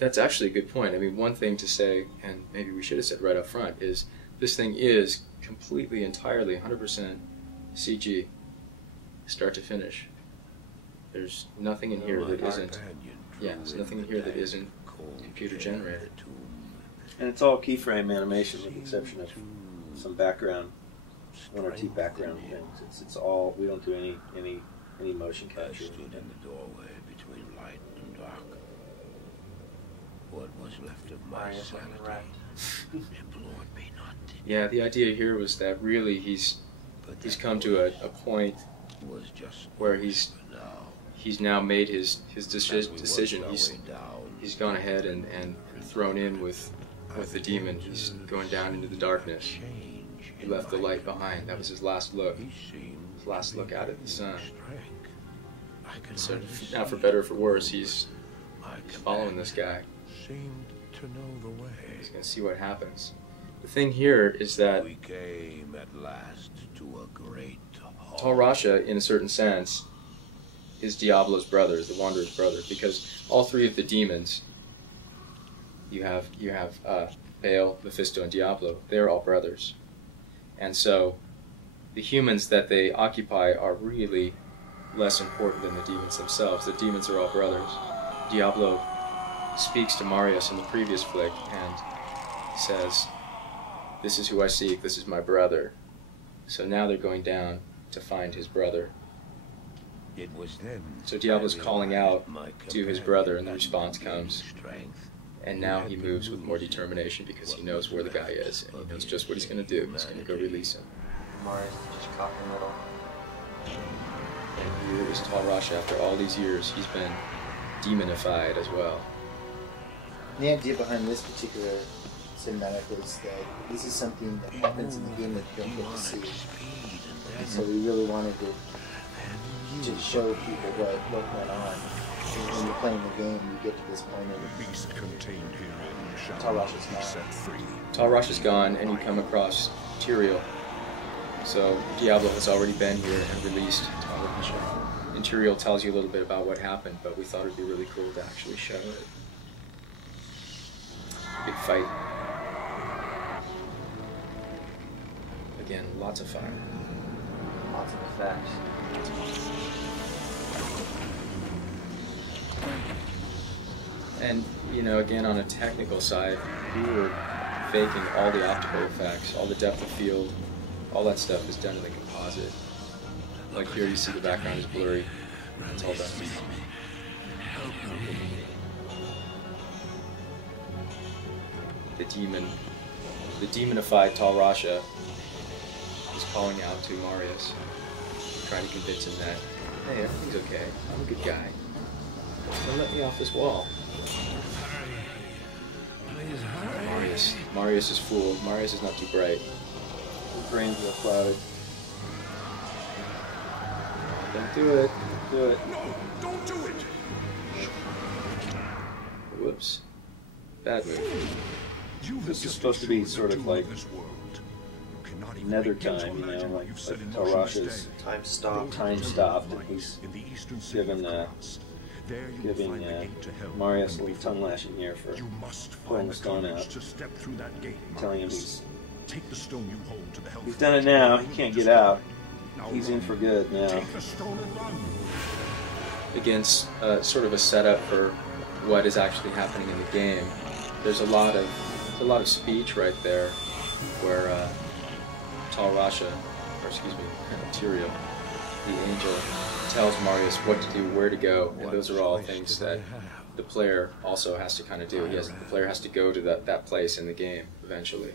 That's actually a good point. I mean, one thing to say, and maybe we should have said right up front, is this thing is completely, entirely, 100% CG, start to finish. There's nothing in here that isn't. Yeah, there's nothing in here that isn't computer generated. And it's all keyframe animation, with the exception of some background, one or two background things. It's all. We don't do any motion capture. I stood in the doorway between light and dark. What was left of my sanity implored me not to. Yeah, the idea here was that really he's come to a point where he's now made his decision. He's gone ahead and thrown in with the demon. He's going down into the darkness. He left the light behind. That was his last look. His last look out at the sun. So now, for better or for worse, he's following this guy. He's going to see what happens. The thing here is that we came at last to a great Tal Rasha, in a certain sense, is Diablo's brother, is the Wanderer's brother, because all three of the demons, you have Baal, Mephisto, and Diablo, they're all brothers. And so the humans that they occupy are really less important than the demons themselves. The demons are all brothers. Diablo speaks to Marius in the previous flick and says, "This is who I seek, this is my brother." So now they're going down to find his brother. It was then so Diablo's calling out to his brother, and the response comes. And now he moves with more determination because he knows where the guy is, and he knows just what he's going to do. He's going to go release him. Marius just cocking little. And here is Tal Rasha. After all these years, he's been demonified as well. The idea behind this particular cinematic was that this is something that happens in the game that you don't get to see. And so we really wanted to show people what went on. When you're playing the game, you get to this point and Tal Rasha's gone. Tal Rasha's gone, and you come across Tyrael. So Diablo has already been here and released Tal Rasha. And Tyrael tells you a little bit about what happened, but we thought it'd be really cool to actually show it. Big fight. Again, lots of fire. Lots of effects. And, you know, again, on a technical side, we were faking all the optical effects, all the depth of field, all that stuff is done in the composite. Like here you see the background is blurry. It's all done. The demonified Tal Rasha is calling out to Marius, trying to convince him that, hey, everything's okay, I'm a good guy. Don't let me off this wall. Marius is fooled. Marius is not too bright. His brains are clouded. Don't do it. Do it. No, don't do it. Whoops. Bad move. This is supposed to be sort of like nether time, you know, like Tal Rasha's Time stopped. time stopped, and he's giving Marius a little tongue lashing here for pulling the stone out, telling him he's done it now, he can't get out, he's in for good now. Again, sort of a setup for what is actually happening in the game. There's a lot of speech right there where Tal Rasha, or excuse me, Tyrael, the angel, tells Marius what to do, where to go, and those are all things that the player also has to kind of do. The player has to go to that place in the game eventually.